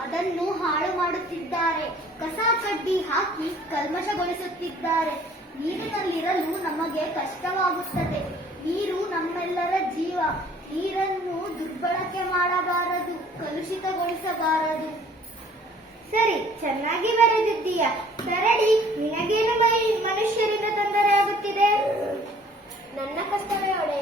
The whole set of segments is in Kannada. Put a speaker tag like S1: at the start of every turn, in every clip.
S1: ಅದನ್ನು ಹಾಳು ಮಾಡುತ್ತಿದ್ದಾರೆ. ಕಸ ಕಡ್ಡಿ ಹಾಕಿ ಕಲ್ಮಶಗೊಳಿಸುತ್ತಿದ್ದಾರೆ. ನೀರಿನಲ್ಲಿರಲು ನಮಗೆ ಕಷ್ಟವಾಗುತ್ತದೆ. ನೀರು ನಮ್ಮೆಲ್ಲರ ಜೀವ. ನೀರನ್ನು ದುರ್ಬಳಕೆ ಮಾಡಬಾರದು, ಕಲುಷಿತಗೊಳಿಸಬಾರದು. ಸರಿ, ಚೆನ್ನಾಗಿ ಬರೆದಿದ್ದೀಯ. ಕರಡಿ ನಿನಗೇನು ಮನುಷ್ಯರಿಂದ ತೊಂದರೆ ಆಗುತ್ತಿದೆ?
S2: ನನ್ನ ಕಷ್ಟವೇ ಒಡೆಯ.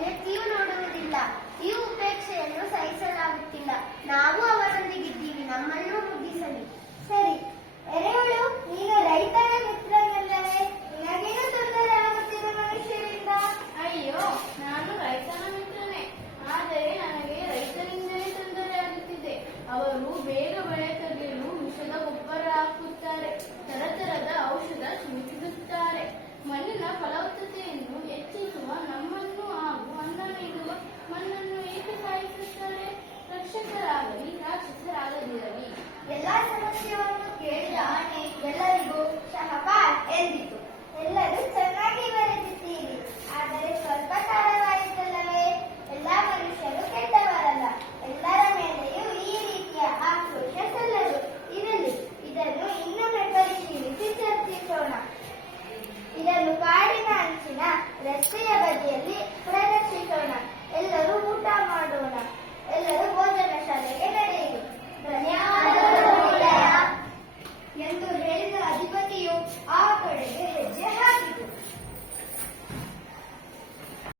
S3: Let's use ತಕ್ಷಕರಾಗಲಿ ರಾಕ್ಷಸರಾಗದಿರಲಿ
S1: ಎಲ್ಲಾ ಸಮಸ್ಯೆಯನ್ನು ಕೇಳಿದ ಆನೆ ಎಲ್ಲರಿಗೂ ಸಹಕಾರ